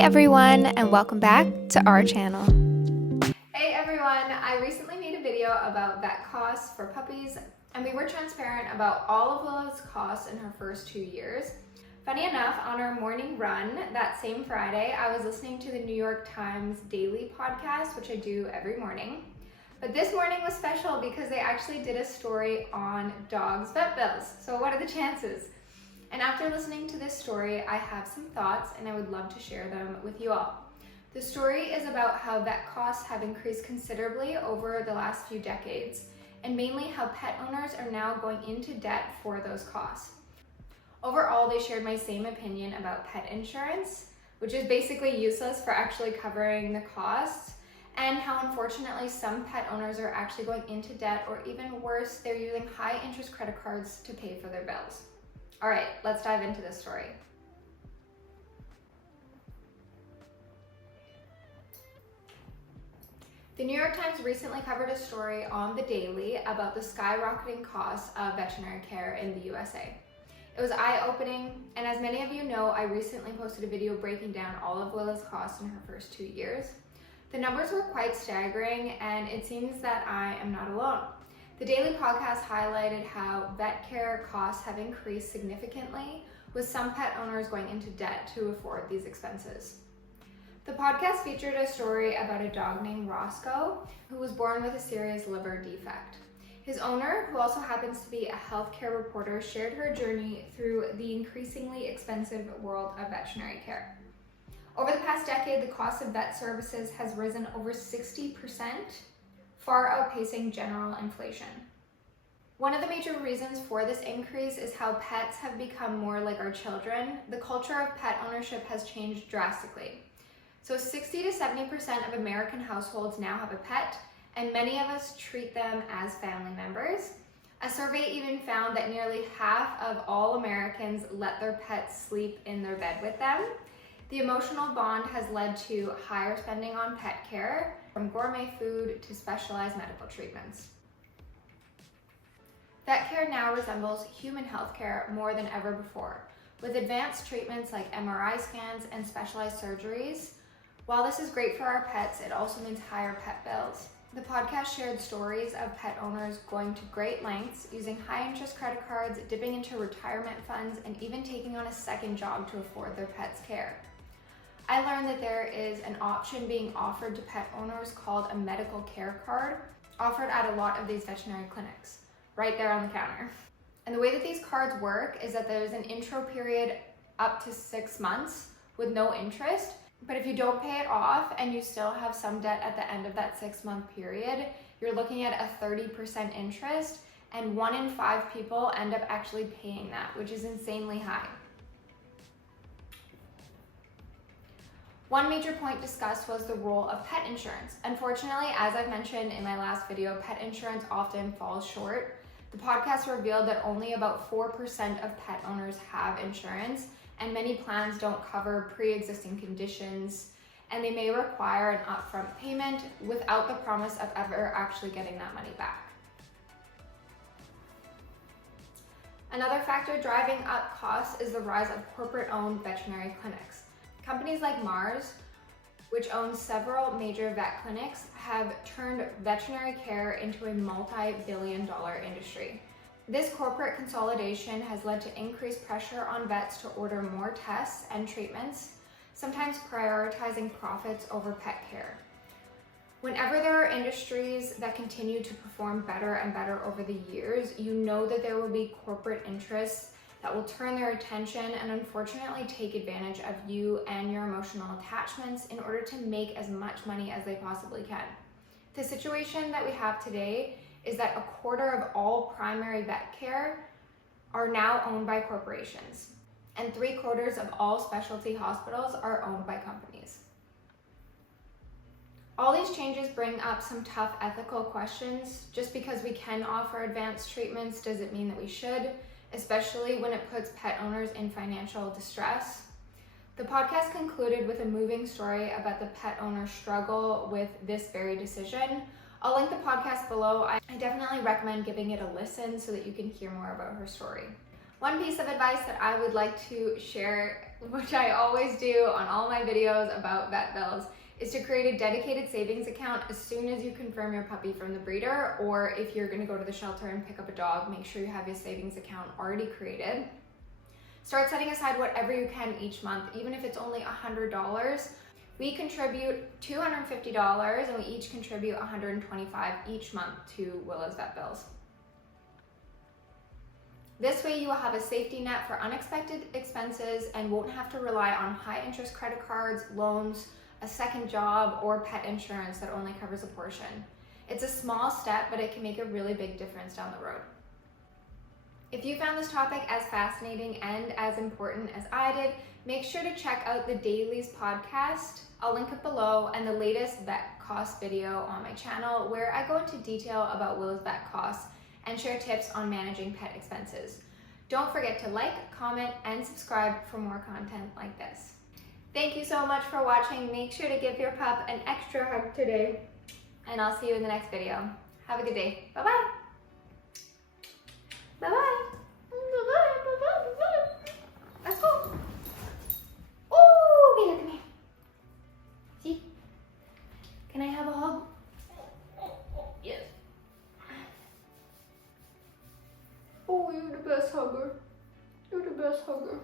Hey everyone, and welcome back to our channel. Hey everyone, I recently made a video about vet costs for puppies, and we were transparent about all of Willa's costs in her first 2 years. Funny enough, on our morning run that same Friday, I was listening to the New York Times daily podcast, which I do every morning. But this morning was special because they actually did a story on dogs' vet bills. So what are the chances? And after listening to this story, I have some thoughts and I would love to share them with you all. The story is about how vet costs have increased considerably over the last few decades, and mainly how pet owners are now going into debt for those costs. Overall, they shared my same opinion about pet insurance, which is basically useless for actually covering the costs, and how unfortunately some pet owners are actually going into debt, or even worse, they're using high interest credit cards to pay for their bills. All right, let's dive into this story. The New York Times recently covered a story on The Daily about the skyrocketing costs of veterinary care in the USA. It was eye-opening, and as many of you know, I recently posted a video breaking down all of Willa's costs in her first 2 years. The numbers were quite staggering, and it seems that I am not alone. The Daily podcast highlighted how vet care costs have increased significantly, with some pet owners going into debt to afford these expenses. The podcast featured a story about a dog named Roscoe, who was born with a serious liver defect. His owner, who also happens to be a healthcare reporter, shared her journey through the increasingly expensive world of veterinary care. Over the past decade, the cost of vet services has risen over 60%, far outpacing general inflation. One of the major reasons for this increase is how pets have become more like our children. The culture of pet ownership has changed drastically. So 60 to 70% of American households now have a pet, and many of us treat them as family members. A survey even found that nearly half of all Americans let their pets sleep in their bed with them. The emotional bond has led to higher spending on pet care, from gourmet food to specialized medical treatments. Vet care now resembles human health care more than ever before, with advanced treatments like MRI scans and specialized surgeries. While this is great for our pets, it also means higher pet bills. The podcast shared stories of pet owners going to great lengths, using high interest credit cards, dipping into retirement funds, and even taking on a second job to afford their pet's care. I learned that there is an option being offered to pet owners called a medical care card, offered at a lot of these veterinary clinics, right there on the counter. And the way that these cards work is that there's an intro period up to 6 months with no interest, but if you don't pay it off and you still have some debt at the end of that 6-month period, you're looking at a 30% interest, and 1 in 5 people end up actually paying that, which is insanely high. One major point discussed was the role of pet insurance. Unfortunately, as I've mentioned in my last video, pet insurance often falls short. The podcast revealed that only about 4% of pet owners have insurance, and many plans don't cover pre-existing conditions, and they may require an upfront payment without the promise of ever actually getting that money back. Another factor driving up costs is the rise of corporate-owned veterinary clinics. Companies like Mars, which owns several major vet clinics, have turned veterinary care into a multi-billion-dollar industry. This corporate consolidation has led to increased pressure on vets to order more tests and treatments, sometimes prioritizing profits over pet care. Whenever there are industries that continue to perform better and better over the years, you know that there will be corporate interests that will turn their attention and unfortunately take advantage of you and your emotional attachments in order to make as much money as they possibly can. The situation that we have today is that a quarter of all primary vet care are now owned by corporations, and 3/4 of all specialty hospitals are owned by companies. All these changes bring up some tough ethical questions. Just because we can offer advanced treatments, does it mean that we should? Especially when it puts pet owners in financial distress. The podcast concluded with a moving story about the pet owner's struggle with this very decision. I'll link the podcast below. I definitely recommend giving it a listen so that you can hear more about her story. One piece of advice that I would like to share which I always do on all my videos about vet bills, is to create a dedicated savings account as soon as you confirm your puppy from the breeder, or if you're gonna go to the shelter and pick up a dog, make sure you have your savings account already created. Start setting aside whatever you can each month, even if it's only $100. We contribute $250 and we each contribute $125 each month to Willa's vet bills. This way you will have a safety net for unexpected expenses and won't have to rely on high interest credit cards, loans, a second job, or pet insurance that only covers a portion. It's a small step, but it can make a really big difference down the road. If you found this topic as fascinating and as important as I did, make sure to check out the Dailies podcast. I'll link it below, and the latest vet cost video on my channel, where I go into detail about Willa's vet costs and share tips on managing pet expenses. Don't forget to like, comment, and subscribe for more content like this. Thank you so much for watching. Make sure to give your pup an extra hug today, and I'll see you in the next video. Have a good day. Bye-bye. Bye-bye. Bye-bye. Bye-bye. Bye-bye. Let's go. Oh, look at me. See? Can I have a hug? Yes. Oh, you're the best hugger. You're the best hugger.